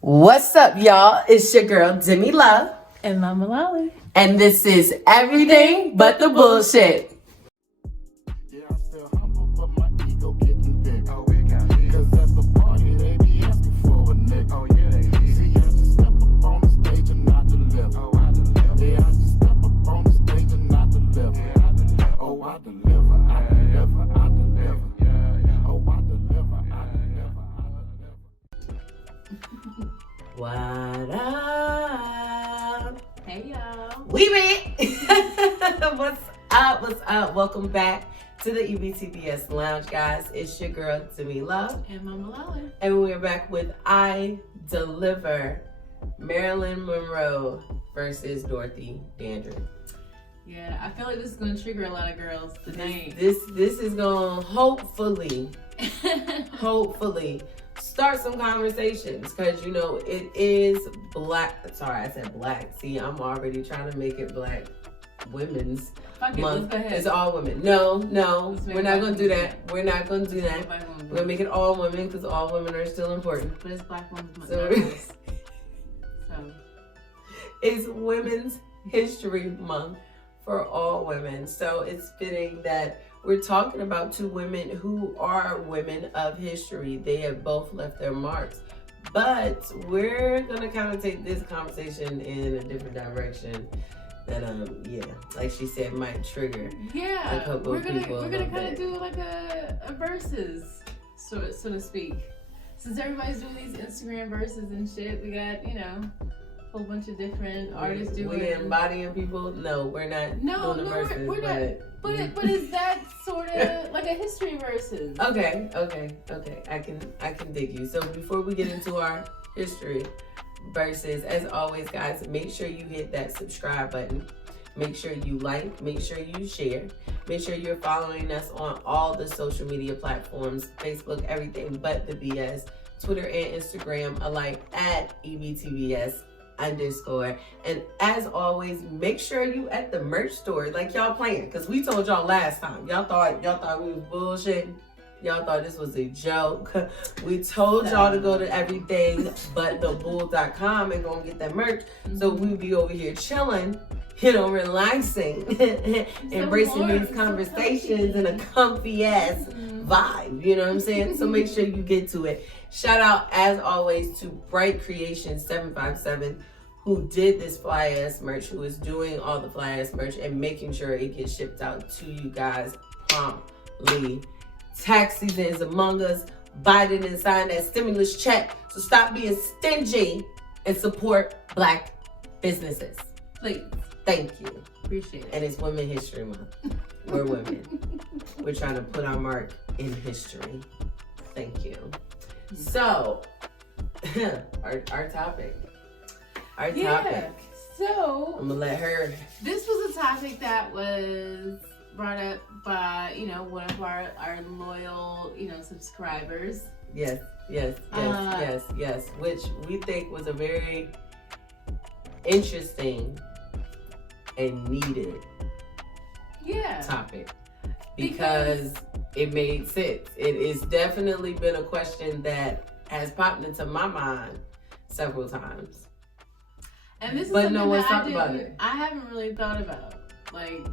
What's up, y'all? It's your girl, Demi Love. And Mama Lolly. And this is Everything But the Bullshit. What up? Hey, y'all. We met. What's up? What's up? Welcome back to the EBTBS Lounge, guys. It's your girl, Demi Love. And Mama Lolly. And we're back with Ideliver, Marilyn Monroe versus Dorothy, Dandridge. Yeah, I feel like this is going to trigger a lot of girls tonight. This is going to hopefully start some conversations, because you know it is black. Sorry, I said black. See, I'm already trying to make it Black Women's Month. It's all women. No, we're not gonna do that. We're not gonna do that. We're gonna make it all women, because all women are still important. But it's Black Women's Month. So it's Women's History Month for all women. So it's fitting that we're talking about two women who are women of history. They have both left their marks. But we're going to kind of take this conversation in a different direction that, like she said, might trigger a couple of people. We're going to kind of do like a versus, so to speak. Since everybody's doing these Instagram verses and shit, we got, a whole bunch of different artists doing. We embodying people? No, we're not doing the verses. We're not. But is that sort of like a history versus? Okay. I can dig you. So before we get into our history versus, as always, guys, make sure you hit that subscribe button. Make sure you like. Make sure you share. Make sure you're following us on all the social media platforms: Facebook, everything but the BS, Twitter and Instagram alike at EBTBS_. And as always, make sure you at the merch store like y'all playing, because we told y'all last time. Y'all thought we was bullshitting. Y'all thought this was a joke. We told y'all to go to everythingbutthebull.com and go and get that merch. So we be over here chilling, relaxing, embracing these conversations in a comfy ass vibe. You know what I'm saying? So make sure you get to it. Shout out, as always, to Bright Creation 757, who did this fly ass merch, who is doing all the fly ass merch and making sure it gets shipped out to you guys promptly. Tax season is among us. Biden and sign that stimulus check. So stop being stingy and support Black businesses. Please. Thank you. Appreciate it. And it's Women's History Month. We're women. We're trying to put our mark in history. Thank you. So, our topic. So, I'm gonna let her. This was a topic that was brought up by, one of our loyal, subscribers. Yes. Which we think was a very interesting and needed topic. Because it made sense. It has definitely been a question that has popped into my mind several times. And this is but something no one's that talked about it. I haven't really thought about. Like,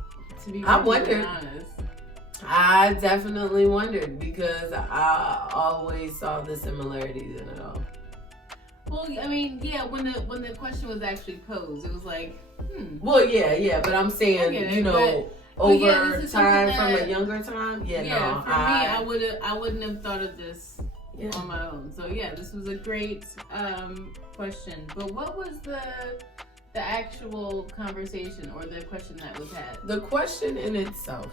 to be wondered. honest. I definitely wondered, because I always saw the similarities in it all. Well, I mean, when the question was actually posed, it was like, Well, yeah, but I'm saying, over time from a younger time, for me, I wouldn't have thought of this on my own. So this was a great question. But what was the actual conversation or the question that was had? The question in itself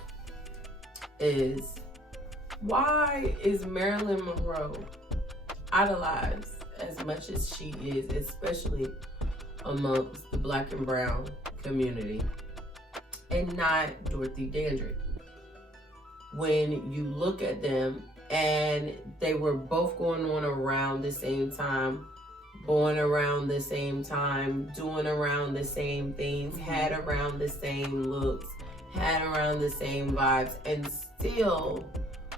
is, why is Marilyn Monroe idolized as much as she is, especially amongst the Black and brown community, and not Dorothy Dandridge? When you look at them, and they were both going on around the same time, born around the same time, doing around the same things, had around the same looks, had around the same vibes, and still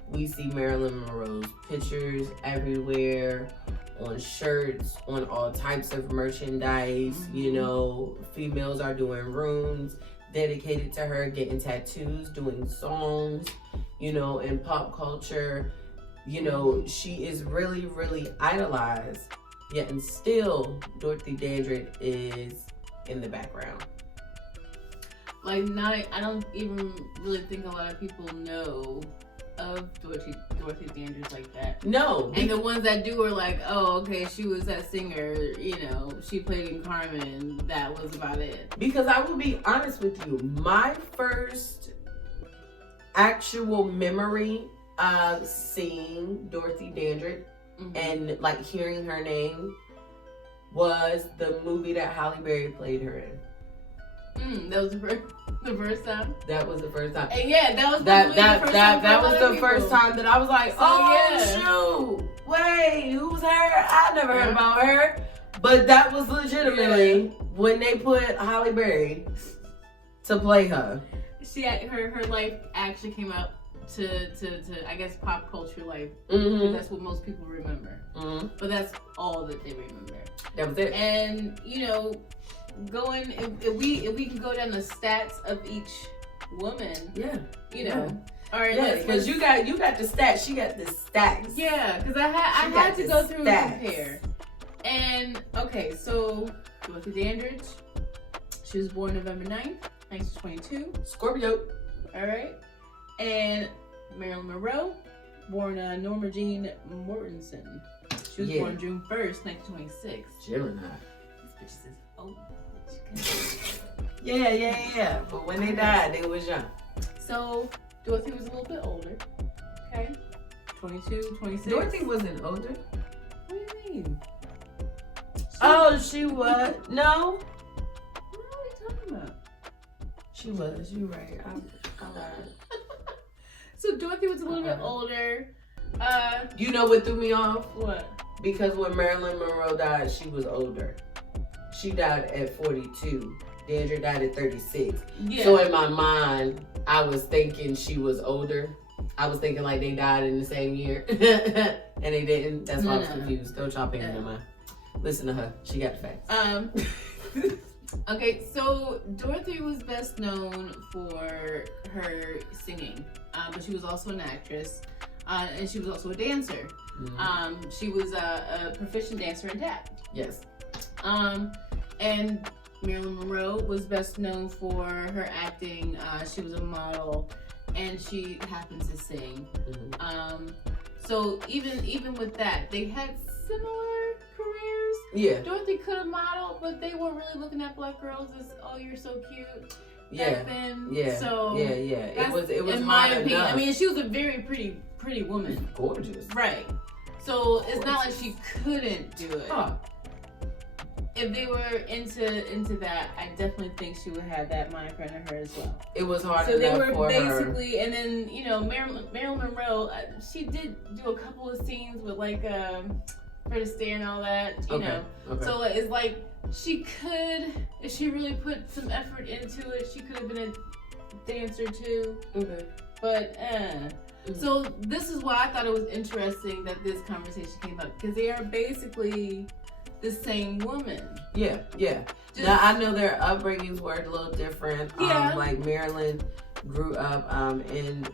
we see Marilyn Monroe's pictures everywhere, on shirts, on all types of merchandise. You know, females are doing rooms dedicated to her, getting tattoos, doing songs, you know, in pop culture. You know, she is really, really idolized. Yet and still, Dorothy Dandridge is in the background. Like, I don't even really think a lot of people know of Dorothy Dandridge like that. No. And the ones that do are like, oh, okay, she was that singer, you know, she played in Carmen, that was about it. Because I will be honest with you, my first actual memory of seeing Dorothy Dandridge and like hearing her name was the movie that Halle Berry played her in. That was the first time. That was the first time. And yeah, that was the first time that I was like, shoot, wait, who's her? I never heard about her. But that was legitimately when they put Halle Berry to play her. Her life actually came out to I guess pop culture life. That's what most people remember. But that's all that they remember. That was it. And you know, if we can go down the stats of each woman, you know. All right, because you got the stats, she got the stacks. Yeah, because I had to go through and compare. And okay, so Dorothy Dandridge, she was born November 9th, 1922. Scorpio. All right. And Marilyn Monroe, born Norma Jean Mortensen. She was born June 1st, 1926. Gemini. This bitch is old. Yeah. But when they died, they was young. So Dorothy was a little bit older. Okay. 22, 26. Dorothy wasn't older. What do you mean? She was. No. What are you talking about? She was. You right. I lied. So Dorothy was a little bit older. You know what threw me off? What? Because when Marilyn Monroe died, she was older. She died at 42. Dandridge died at 36. Yeah. So in my mind, I was thinking she was older. I was thinking like they died in the same year. And they didn't. That's why I was confused. Don't y'all pay me no mind. Listen to her. She got the facts. Okay, so Dorothy was best known for her singing, but she was also an actress, and she was also a dancer. She was a proficient dancer and tap. Yes. And Marilyn Monroe was best known for her acting. She was a model, and she happens to sing. So even with that, they had similar careers. Yeah. Dorothy could have modeled, but they were really looking at black girls as, oh, you're so cute. Back then. Yeah. So yeah. It was in my opinion. I mean, she was a very pretty woman. Gorgeous. Right. So it's not like she couldn't do it. If they were into that, I definitely think she would have that moniker under her as well. It was hard so enough they were for basically, her. And then, you know, Marilyn Monroe, she did do a couple of scenes with like Fred Astaire and all that, you know. Okay. So it's like she could, if she really put some effort into it, she could have been a dancer too. Okay. But so this is why I thought it was interesting that this conversation came up, because they are basically the same woman. Yeah. Now I know their upbringings were a little different. Like Marilyn grew up in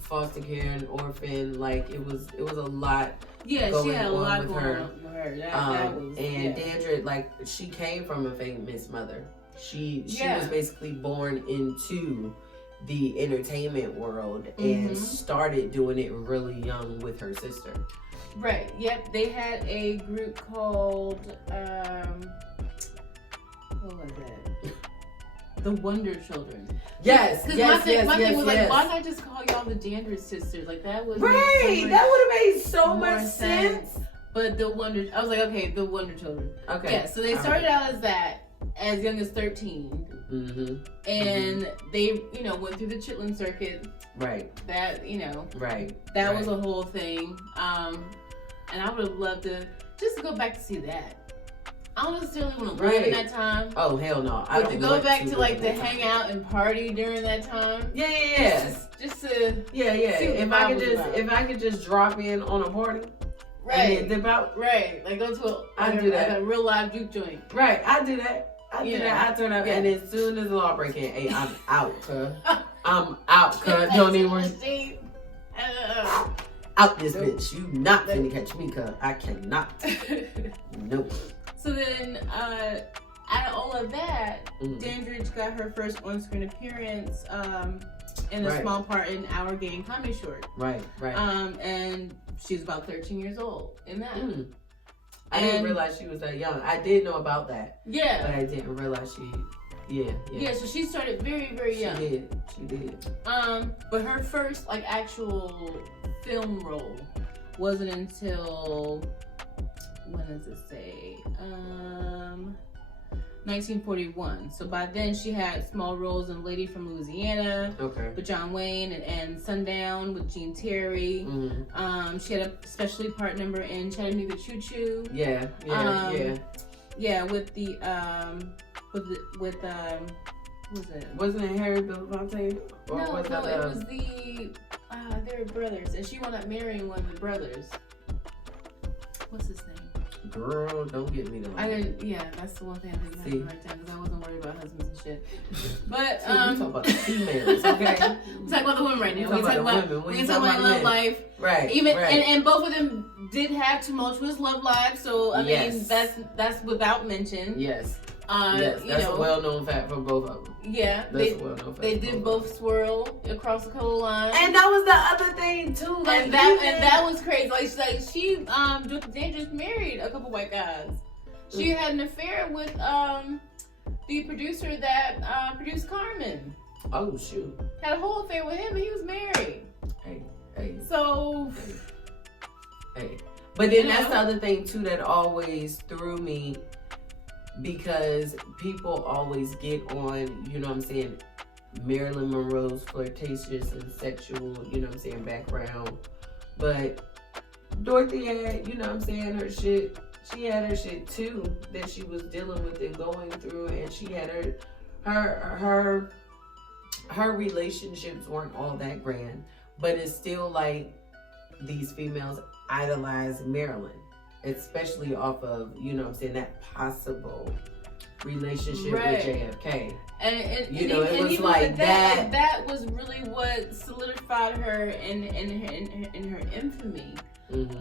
foster care and orphan. Like it was a lot. Yeah, she had a lot going on with her. That was, Dandridge, like she came from a famous mother. She was basically born into the entertainment world and started doing it really young with her sister. Right. Yep. They had a group called what was it? The Wonder Children. Yes. My thing was like, why not just call y'all the Dandridge sisters? Like that was right. That would have made so much sense. But I was like, okay, the Wonder Children. Okay. Yeah. So they started out as that, as young as 13. And they, you know, went through the Chitlin circuit. Right. That, you know. Right. That was a whole thing. And I would have loved to just go back to see that. I don't necessarily want to live in that time. Oh, hell no. But to go back to like to hang out and party during that time. Yeah. Just to If I could just drop in on a party. Right. And then dip out. Right. Like go to a real live juke joint. Right. I do that. I turn up, and as soon as the law breaking, hey, I'm out, cuz. I'm out, cuz. Don't even worry. Out this bitch. You not finna catch me, cuz. I cannot. Nope. So then, out of all of that, Dandridge got her first on-screen appearance in a small part in Our Gang comedy short. Right. And she was about 13 years old in that. I didn't realize she was that young. I did know about that. Yeah. But I didn't realize she... Yeah, so she started very, very young. She did. But her first, like, actual film role wasn't until... When does it say? 1941. So by then she had small roles in Lady from Louisiana with John Wayne and Sundown with Gene Terry. She had a specialty part number in Chattanooga Choo Choo. Yeah, with the what was it? Wasn't it Harry Belafonte? No, it was the they were brothers, and she wound up marrying one of the brothers. What's his name? Girl, don't get me to I didn't. Yeah, that's the one thing I didn't have to write down because I wasn't worried about husbands and shit. But we talk about the females, okay? We talk about the women right now. We talk about love life, right? And both of them did have tumultuous love lives. So I mean, that's without mention. Yes. That's a well-known fact from both of them. Yeah, that's a well-known fact. They did both swirl across the color line, and that was the other thing too. Like, and that was crazy. Like she just married a couple white guys. She had an affair with the producer that produced Carmen. Oh shoot! Had a whole affair with him, and he was married. Hey. So. Hey, but then that's the other thing too that always threw me. Because people always get on, you know what I'm saying, Marilyn Monroe's flirtatious and sexual, you know what I'm saying, background. But Dorothy had, you know what I'm saying, her shit. She had her shit too that she was dealing with and going through. And she had her relationships weren't all that grand. But it's still like these females idolize Marilyn. Especially off of, you know what I'm saying, that possible relationship with JFK. And it was like that. That was really what solidified her in her infamy.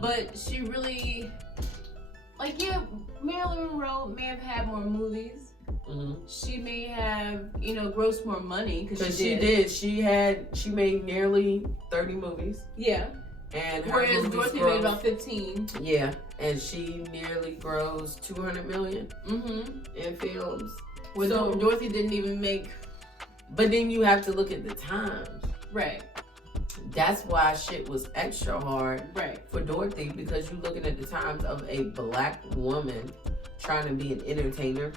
But she really, Marilyn Monroe may have had more movies. She may have, grossed more money because she did. She made nearly 30 movies. Yeah. And whereas Dorothy made about 15. Yeah, and she nearly grossed 200 million in films. So Dorothy didn't even make. But then you have to look at the times. Right. That's why shit was extra hard. Right. For Dorothy, because you're looking at the times of a black woman trying to be an entertainer.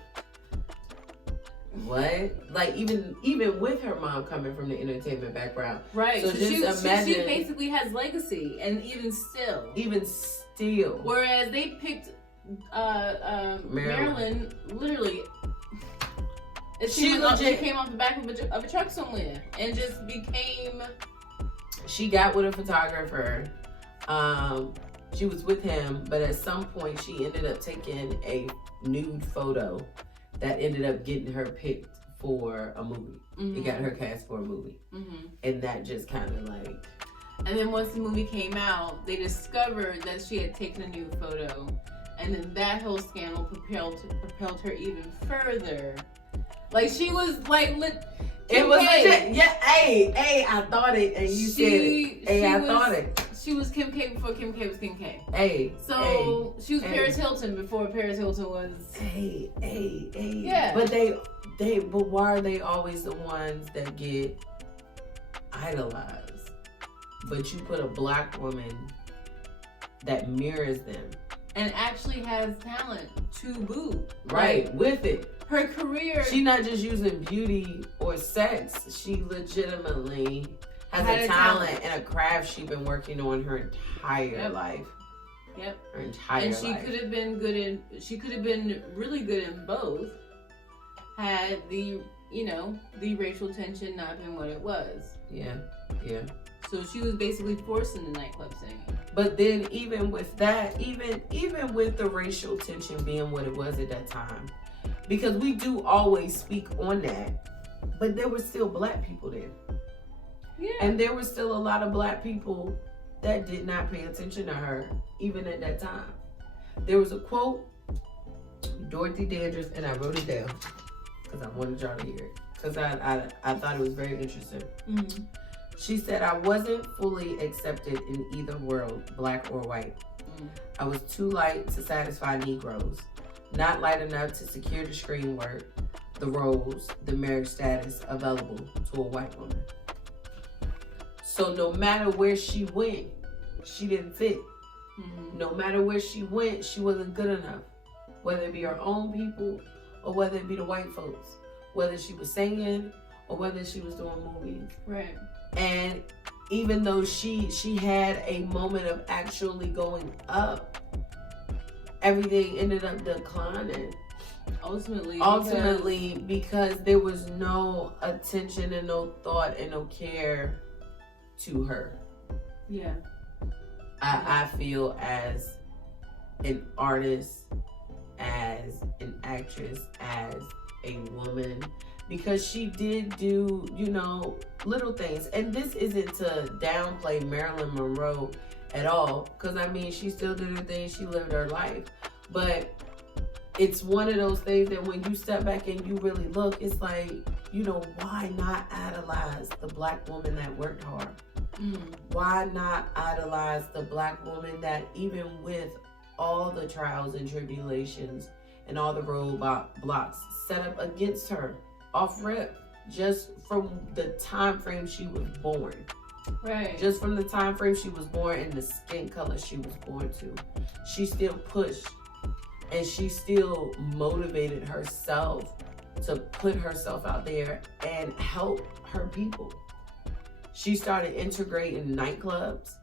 What? Like even with her mom coming from the entertainment background, right? So just imagine she basically has legacy, and even still. Whereas they picked Marilyn literally. She came off the back of a truck somewhere and just became. She got with a photographer. She was with him, but at some point she ended up taking a nude photo. That ended up getting her picked for a movie. It got her cast for a movie. And that just kind of like... And then once the movie came out, they discovered that she had taken a nude photo. And then that whole scandal propelled her even further. Like, she was like... It was legit. Yeah, hey, I thought it, and you said it. Hey, I thought it. She was Kim K before Kim K was Kim K. Hey. So she was Paris Hilton before Paris Hilton was. Hey. Yeah. But why are they always the ones that get idolized? But you put a black woman that mirrors them. And actually has talent to boot. Right, like, with it. Her career. She's not just using beauty or sex. She legitimately has a talent and a craft she's been working on her entire life. Yep. Her entire life. And she could have been really good in both had the racial tension not been what it was. Yeah. So she was basically forced into nightclub singing. But then even with that, even with the racial tension being what it was at that time, because we do always speak on that, but there were still black people there. Yeah. And there were still a lot of black people that did not pay attention to her, even at that time. There was a quote, Dorothy Dandridge, and I wrote it down because I wanted y'all to hear it, because I thought it was very interesting. Mm-hmm. She said, I wasn't fully accepted in either world, black or white. I was too light to satisfy Negroes, not light enough to secure the screen work, the roles, the marriage status available to a white woman. So no matter where she went, she didn't fit. Mm-hmm. No matter where she went, she wasn't good enough. Whether it be her own people or whether it be the white folks. Whether she was singing or whether she was doing movies. Right. And even though she had a moment of actually going up, everything ended up declining. Ultimately, because there was no attention and no thought and no care to her. Yeah. I feel as an artist, as an actress, as a woman, because she did do, little things. And this isn't to downplay Marilyn Monroe at all, because I mean, she still did her thing, she lived her life. But it's one of those things that when you step back and you really look, it's like, why not idolize the black woman that worked hard? Why not idolize the black woman that even with all the trials and tribulations and all the roadblocks set up against her off rip, just from the time frame she was born. Right. Just from the time frame she was born and the skin color she was born to, she still pushed and she still motivated herself to put herself out there and help her people. She started integrating nightclubs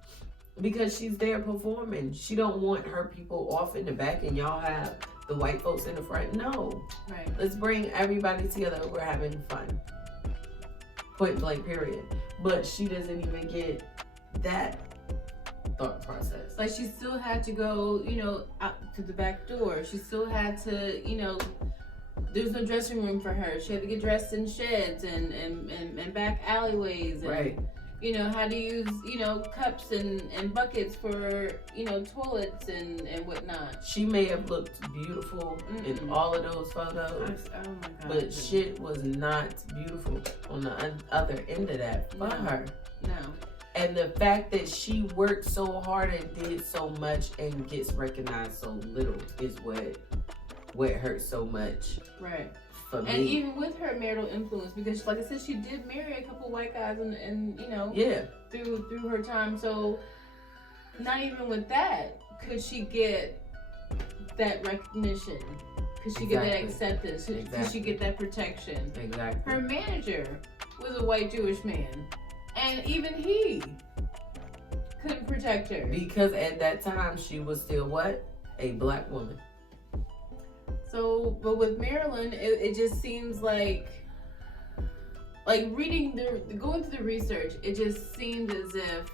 because she's there performing. She don't want her people off in the back and y'all have the white folks in the front. No. Right. Let's bring everybody together. We're having fun. Point blank, period. But she doesn't even get that thought process. Like, she still had to go, out to the back door. She still had to, there's no dressing room for her. She had to get dressed in sheds and back alleyways. And, Right. How to use, cups and buckets for, toilets and whatnot. She may have looked beautiful in all of those photos, Oh my God. but shit was not beautiful on the other end of that for her. No. And the fact that she worked so hard and did so much and gets recognized so little is what hurts so much. Right. For me. And even with her marital influence, because like I said, she did marry a couple white guys and Yeah. through her time. So not even with that could she get that recognition. Could she get that acceptance? Could she get that protection? Exactly. Her manager was a white Jewish man. And even he couldn't protect her. Because at that time she was still what? A black woman. So, but with Marilyn, it just seems like going through the research, it just seemed as if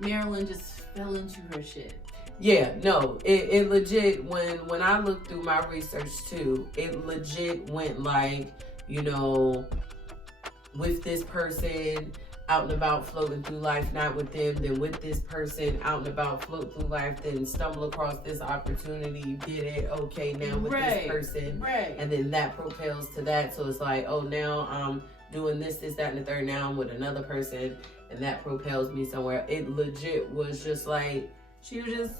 Marilyn just fell into her shit. Yeah, no, it legit, when I looked through my research too, it legit went like, with this person out and about floating through life, not with them, then with this person out and about float through life, then stumble across this opportunity, did it, okay, now with this person, and then that propels to that. So it's like, oh, now I'm doing this, that, and the third, now I'm with another person, and that propels me somewhere. It legit was just like, she was just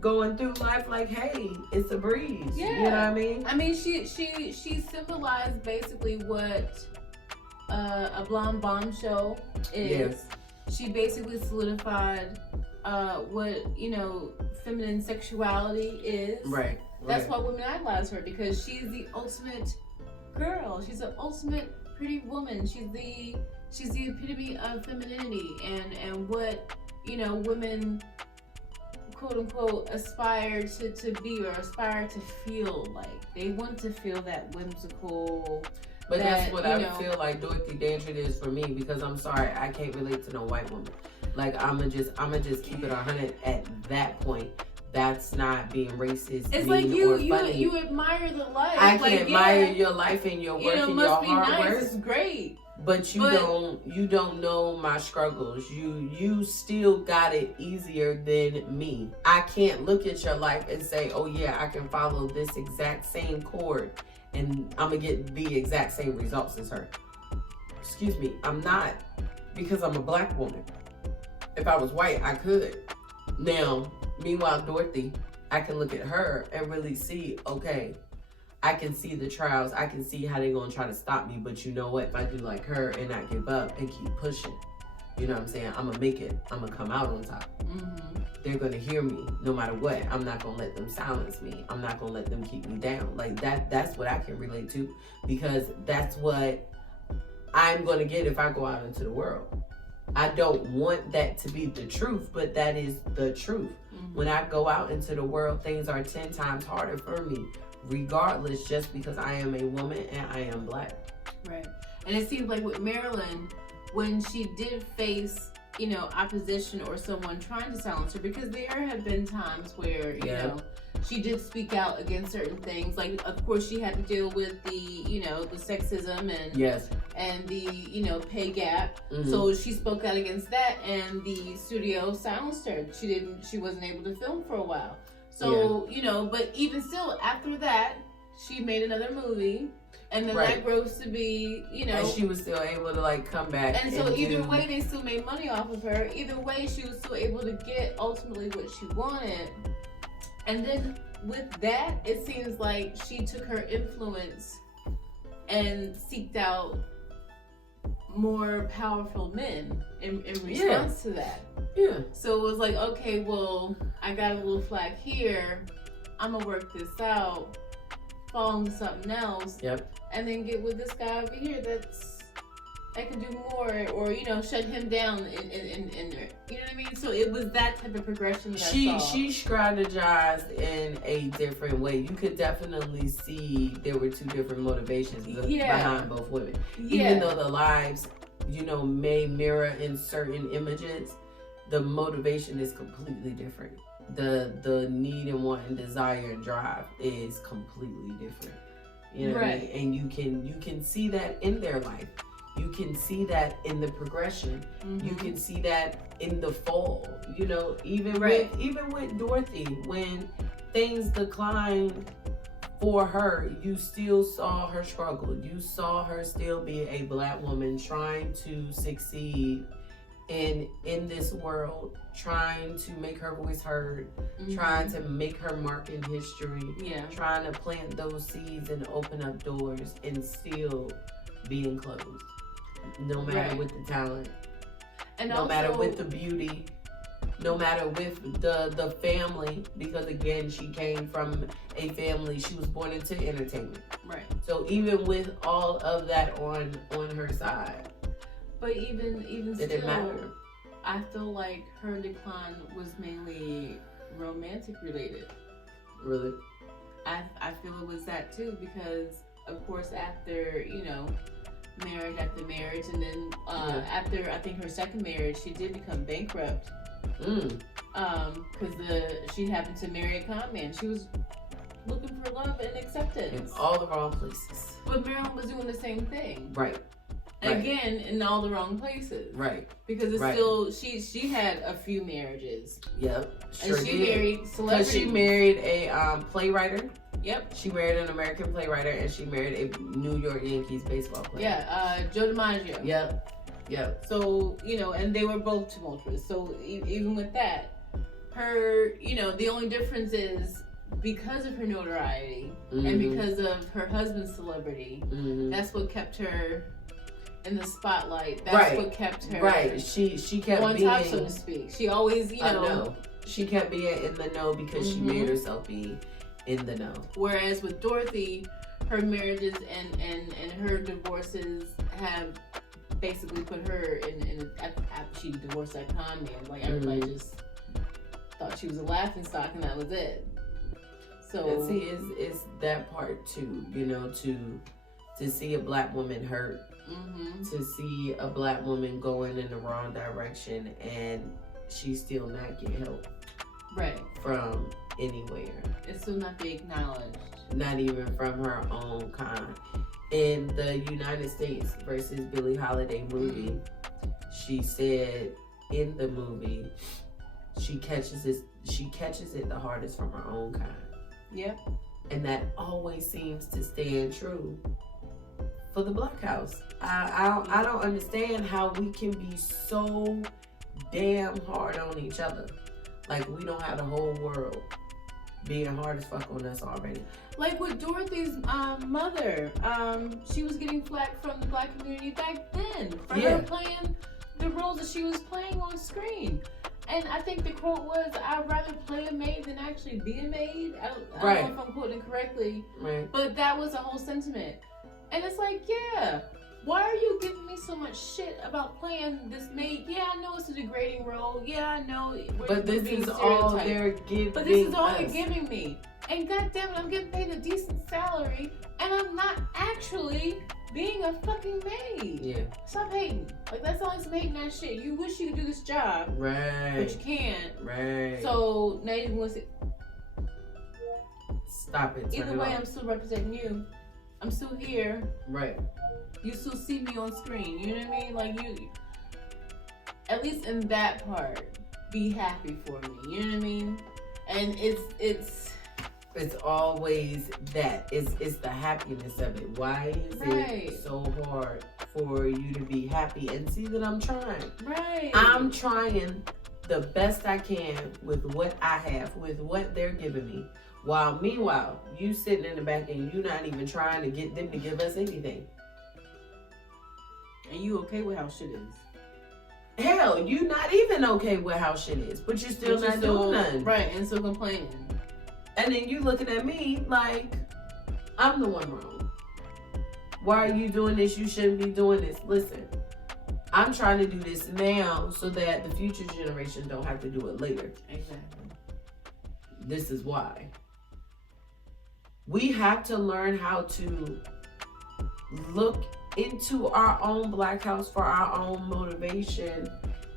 going through life like, hey, it's a breeze. Yeah. You know what I mean? I mean, she symbolized basically what a blonde bombshell is. Yes. She basically solidified what feminine sexuality is. Right. That's why women idolize her, because she's the ultimate girl. She's the ultimate pretty woman. She's the epitome of femininity and what women quote unquote aspire to be or aspire to feel like. They want to feel that whimsical, But that's what I feel like Dorothy Dandridge is for me, because I'm sorry, I can't relate to no white woman. Like, I'ma just keep it 100 at that point. That's not being racist. It's mean, like funny. you admire the life. I can admire your life and your work and your hard work. It's great. But you don't know my struggles. You still got it easier than me. I can't look at your life and say, oh yeah, I can follow this exact same chord and I'm gonna get the exact same results as her. Excuse me, I'm not, because I'm a black woman. If I was white, I could. Now, meanwhile, Dorothy, I can look at her and really see, okay, I can see the trials. I can see how they're going to try to stop me. But you know what? If I do like her and not give up and keep pushing, you know what I'm saying? I'm going to make it. I'm going to come out on top. Mm-hmm. They're going to hear me no matter what. I'm not going to let them silence me. I'm not going to let them keep me down. Like that's what I can relate to, because that's what I'm going to get if I go out into the world. I don't want that to be the truth, but that is the truth. Mm-hmm. When I go out into the world, things are 10 times harder for me, regardless, just because I am a woman and I am black. Right. And it seems like with Marilyn, when she did face, opposition or someone trying to silence her, because there have been times where, you know, she did speak out against certain things. Like, of course, she had to deal with the, the sexism and the, pay gap. Mm-hmm. So she spoke out against that, and the studio silenced her. She wasn't able to film for a while. So, but even still, after that, she made another movie. And then that grows to be, And she was still able to, come back. And so either way, they still made money off of her. Either way, she was still able to get ultimately what she wanted. And then with that, it seems like she took her influence and seeked out more powerful men in response to that. Yeah. So it was like, okay, well, I got a little flack here. I'm going to work this out, fall into something else. Yep. And then get with this guy over here that can do more, or shut him down in you know what I mean? So it was that type of progression that I saw. She strategized in a different way. You could definitely see there were two different motivations behind both women. Even though the lives, may mirror in certain images, the motivation is completely different. The need and want and desire and drive is completely different. You know what I mean? And you can see that in their life. You can see that in the progression. Mm-hmm. You can see that in the fall. Even with Dorothy, when things declined for her, you still saw her struggle. You saw her still be a black woman trying to succeed in this world, trying to make her voice heard, trying to make her mark in history, trying to plant those seeds and open up doors, and still being closed. No matter with the talent, and no matter with the beauty, no matter with the family, because again, she came from a family, she was born into entertainment. Right. So even with all of that on her side. But even it still, didn't matter. I feel like her decline was mainly romantic related. Really? I feel it was that too, because of course after, marriage after marriage, and then after I think her second marriage, she did become bankrupt. Because she happened to marry a con man. She was looking for love and acceptance in all the wrong places. But Marilyn was doing the same thing. Right. Again, in all the wrong places. Right. Because it's still she had a few marriages. Yep. Sure and she married celebrities. Because she married a playwright. Yep. She married an American playwright, and she married a New York Yankees baseball player. Yeah, Joe DiMaggio. Yep. So, and they were both tumultuous. So even with that, her, the only difference is because of her notoriety and because of her husband's celebrity, that's what kept her in the spotlight. That's what kept her She kept on being top, so to speak. She always, she kept being in the know because she made herself be in the know. Whereas with Dorothy, her marriages and her divorces have basically put her in after she divorced that con man, like everybody just thought she was a laughing stock, and that was it. So and see, it's that part too, to see a black woman hurt, to see a black woman going in the wrong direction, and she still not get help from anywhere. It's still not be acknowledged. Not even from her own kind. In the United States versus Billie Holiday movie, she said in the movie she catches it the hardest from her own kind. Yep. And that always seems to stand true for the Black House. I don't understand how we can be so damn hard on each other. Like we don't have the whole world being hard as fuck on us already. Like with Dorothy's mother, she was getting flack from the black community back then for her playing the roles that she was playing on screen. And I think the quote was, "I'd rather play a maid than actually be a maid." I don't know if I'm quoting correctly, but that was the whole sentiment. And it's like, yeah, why are you giving me so much shit about playing this maid? Yeah, I know it's a degrading role. Yeah, I know. But this is all they're giving. But this is all they're giving me. And goddamn it, I'm getting paid a decent salary, and I'm not actually being a fucking maid. Yeah. Stop hating. Like that's all some hating that shit. You wish you could do this job, but you can't. Right. So now you want to stop it. Either way, I'm still representing you. I'm still here. Right. You still see me on screen. You know what I mean? Like you, at least in that part, be happy for me. You know what I mean? And it's always that. It's the happiness of it. Why is it so hard for you to be happy? And see that I'm trying. Right. I'm trying the best I can with what I have, with what they're giving me. While meanwhile, you sitting in the back and you not even trying to get them to give us anything. And you okay with how shit is. Hell, you not even okay with how shit is, but you're still not doing nothing. Right, and still complaining. And then you looking at me like I'm the one wrong. Why are you doing this? You shouldn't be doing this. Listen, I'm trying to do this now so that the future generation don't have to do it later. Exactly. This is why. We have to learn how to look into our own Black House for our own motivation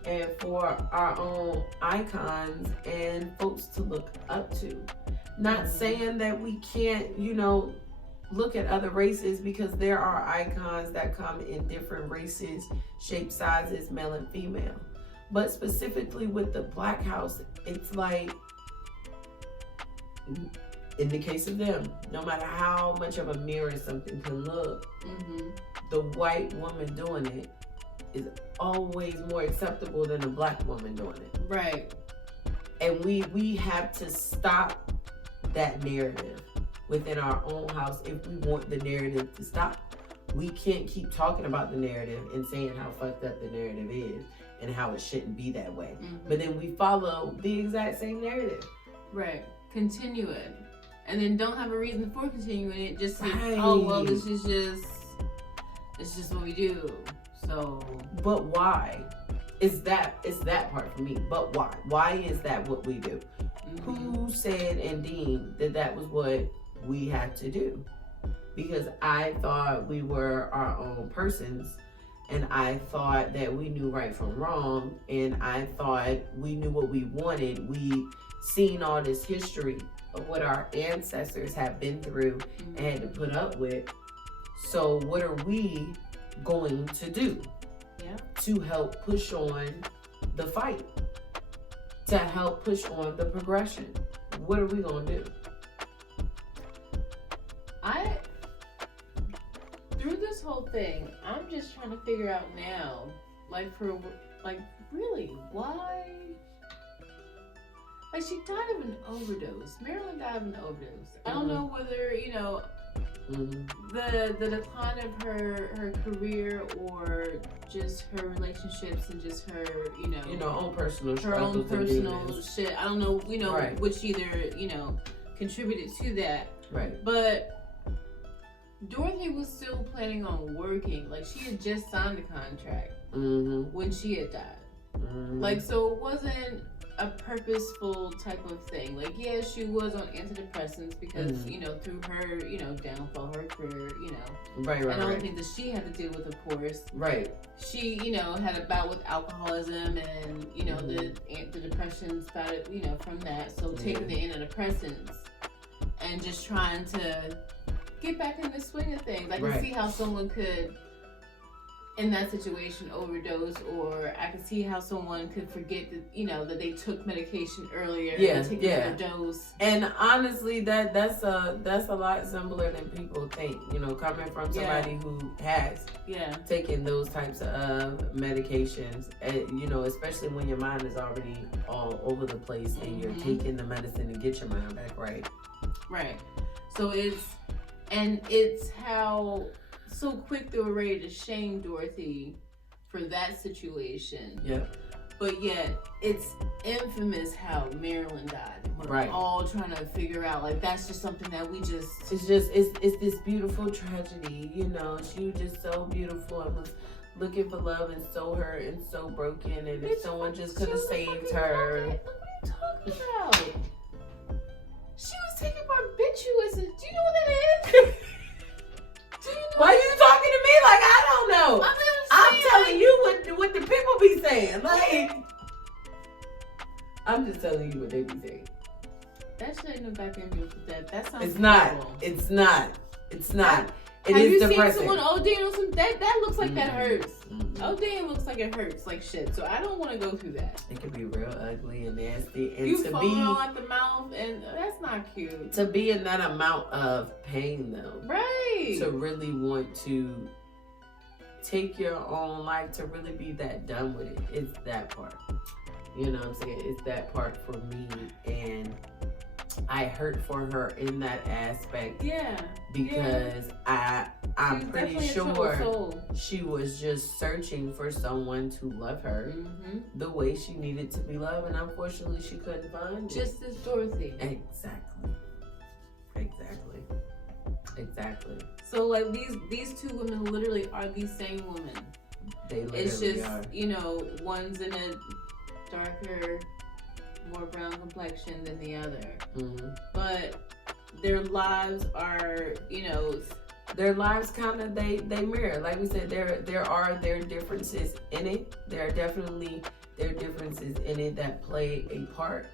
and for our own icons and folks to look up to. Not saying that we can't, look at other races, because there are icons that come in different races, shapes, sizes, male and female. But specifically with the Black House, it's like, in the case of them, no matter how much of a mirror something can look, the white woman doing it is always more acceptable than a black woman doing it. Right. And we have to stop that narrative within our own house if we want the narrative to stop. We can't keep talking about the narrative and saying how fucked up the narrative is and how it shouldn't be that way. But then we follow the exact same narrative. Right. Continue it. And then don't have a reason for continuing it. Just say, oh, well, this is just what we do. So. But why? It's that part for me. But why? Why is that what we do? Who said and deemed that was what we had to do? Because I thought we were our own persons, and I thought that we knew right from wrong, and I thought we knew what we wanted. We seen all this history of what our ancestors have been through and had to put up with. So what are we going to do to help push on the fight? To help push on the progression? What are we going to do? Through this whole thing, I'm just trying to figure out now, really, why? Like, she died of an overdose. Marilyn died of an overdose. I don't know whether, the decline of her career or just her relationships and just her, own personal her own personal shit. I don't know, which either, contributed to that. Right. But Dorothy was still planning on working. Like, she had just signed a contract when she had died. Like, so it wasn't a purposeful type of thing. Like, yeah, she was on antidepressants because, you know, through her, you know, downfall, her career, you know. Right. And all the things that she had to deal with, of course. Right. She, you know, had a bout with alcoholism and, you know, the depression spouted, you know, from that. So taking the antidepressants and just trying to get back in the swing of things. I can see how someone could, in that situation, overdose, or I could see how someone could forget that, you know, that they took medication earlier and take another dose. And honestly, that's a lot simpler than people think. You know, coming from somebody who has taken those types of medications, and, you know, especially when your mind is already all over the place and you're taking the medicine to get your mind back right. Right. So it's how so quick they were ready to shame Dorothy for that situation. Yeah. But yet, it's infamous how Marilyn died. We're all trying to figure out, like, that's just something that we just... It's this beautiful tragedy, you know. She was just so beautiful and was looking for love and so hurt and so broken. And if someone just could have saved her... What are you talking about? She was taking barbiturates. Do you know what that is? Why are you talking to me like I don't know? I'm telling you what the people be saying. Like, I'm just telling you what they be saying. That shit ain't no background music. That sounds. It's not. It's not. It Have is you depressing. seen someone ODing on some? That looks like that hurts. ODing looks like it hurts like shit. So I don't want to go through that. It can be real ugly and nasty. And you to fall be out the mouth, and that's not cute. To be in that amount of pain, though, right? To really want to take your own life, to really be that done with it, it's that part. You know what I'm saying? It's that part for me, and I hurt for her in that aspect. Yeah. Because I'm pretty sure she was just searching for someone to love her the way she needed to be loved, and unfortunately she couldn't find it. Just as Dorothy. Exactly. So like these two women literally are the same woman. They literally it's just are. You know, one's in a darker, more brown complexion than the other, but their lives are, you know, their lives kind of they mirror. Like we said, there are their differences in it. There are definitely their differences in it that play a part,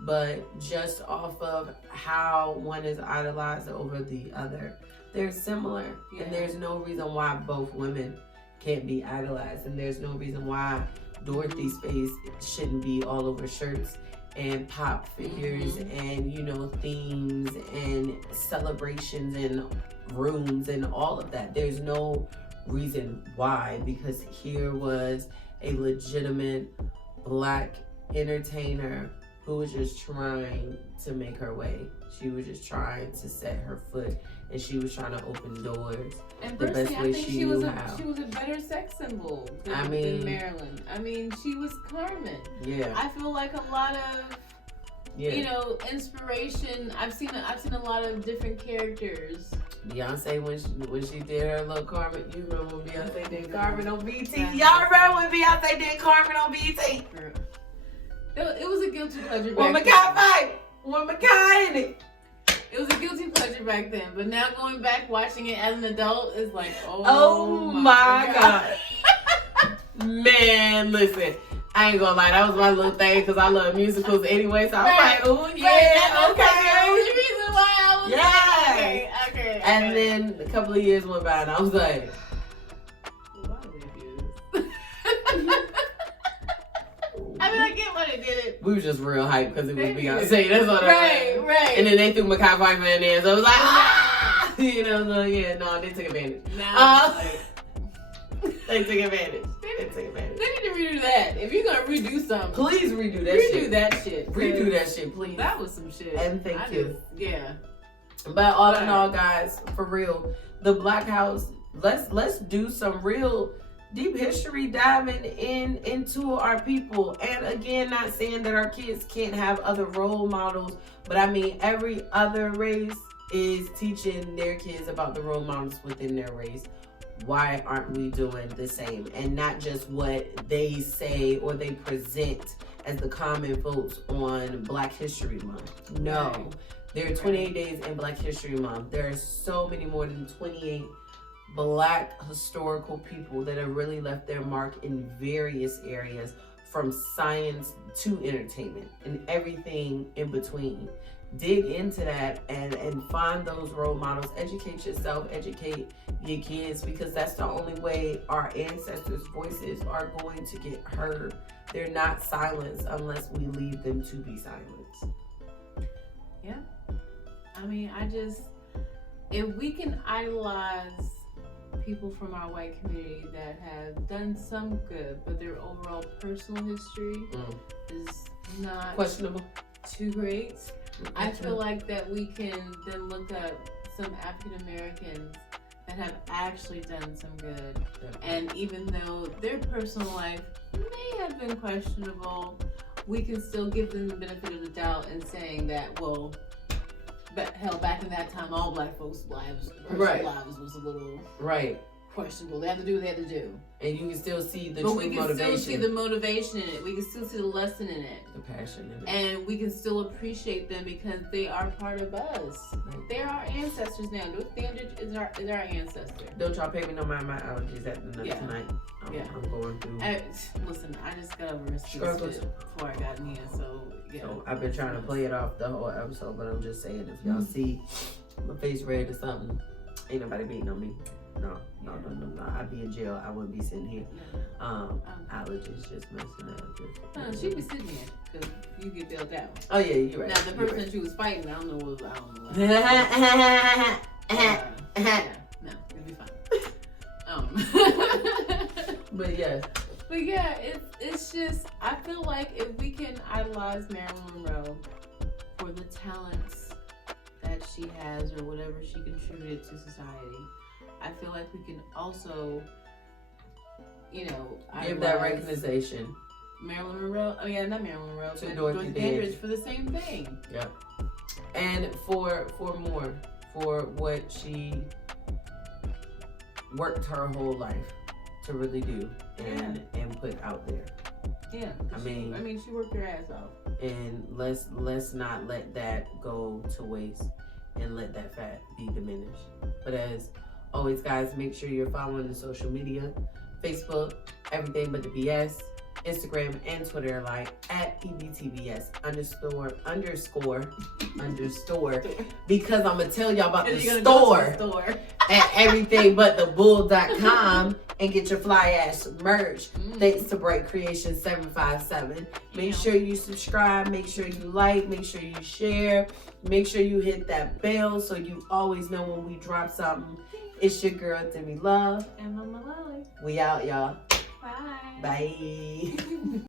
but just off of how one is idolized over the other, they're similar. And there's no reason why both women can't be idolized, and there's no reason why Dorothy's face shouldn't be all over shirts and pop figures and, you know, themes and celebrations and rooms and all of that. There's no reason why, because here was a legitimate Black entertainer who was just trying to make her way. She was just trying to set her foot, and she was trying to open doors and the best way she knew how. She was a better sex symbol than Marilyn. I mean, she was Carmen. Yeah. I feel like a lot of you know, inspiration. I've seen a lot of different characters. Beyonce, when she did her little Carmen, you remember when Beyonce did Carmen on BET? Y'all remember when Beyonce did Carmen on BET? It was a guilty pleasure When back Makai fight, when Makai in it. It was a guilty pleasure back then, but now going back watching it as an adult is like, oh my god. Man, listen. I ain't gonna lie, that was my little thing because I love musicals anyway. So I was like, oh yeah, okay. That was the reason why I was like, okay. And then a couple of years went by, and I was like, why did they do this? I mean, I get why they did it. We were just real hyped because it was Beyonce. That's what I was. Right. And then they threw Makai Pfeiffer in there, so I was like, ah! You know, so yeah, no, they took advantage. They took advantage. They need to redo that. If you're gonna redo something, please redo that shit. Redo that shit. Redo that shit, please. That was some shit. And thank you. Yeah. But all in all, guys, for real, the Black House. Let's do some real deep history diving into our people. And again, not saying that our kids can't have other role models, but I mean every other race is teaching their kids about the role models within their race. Why aren't we doing the same? And not just what they say or they present as the common folks on Black History Month. No. Right. There are 28 days in Black History Month. There are so many more than 28 Black historical people that have really left their mark in various areas, from science to entertainment and everything in between. Dig into that and find those role models. Educate yourself, educate your kids, because that's the only way our ancestors' voices are going to get heard. They're not silenced unless we leave them to be silenced. Yeah. I mean, if we can idolize people from our white community that have done some good, but their overall personal history is not questionable, too great, I feel like that we can then look up some African Americans that have actually done some good. And even though their personal life may have been questionable, we can still give them the benefit of the doubt in saying that, well, but hell, back in that time, all Black folks' lives, personal lives, was a little questionable. They had to do what they had to do. And you can still see the but true we can motivation. still see the motivation in it. We can still see the lesson in it. The passion in it. And we can still appreciate them because they are part of us. Right. They're our ancestors now. Dandridge is our ancestor. Don't y'all pay me no mind my allergies at the nut tonight. I'm going through. Listen, I just got over a struggles before I got in here, so yeah. So I've been trying to play it off the whole episode, but I'm just saying, if y'all see my face red or something, ain't nobody beating on me. No. I'd be in jail. I wouldn't be sitting here. Allergies just messing up. She'd be sitting here because you get bailed out. Oh yeah, you're right. Now the person that she was fighting, I don't know what. No, it'll be fine. But yeah, it's just, I feel like if we can idolize Marilyn Monroe for the talents that she has or whatever she contributed to society, I feel like we can also, give that recognition. Marilyn Monroe, not Marilyn Monroe, to Dorothy Dandridge for the same thing. Yep. And for what she worked her whole life to really do and put out there. Yeah. I mean, she worked her ass off. And let's not let that go to waste and let that fat be diminished. But as always, guys, make sure you're following the social media, Facebook, Everything But the BS, Instagram and Twitter alike at EBTBS underscore because I'm gonna tell y'all about the store at everythingbutthebull.com and get your fly ass merch. Thanks to Bright Creation 757. Make sure you subscribe, make sure you like, make sure you share, make sure you hit that bell so you always know when we drop something. It's your girl Demi Love and Mama Lily. We out, y'all. Bye. Bye.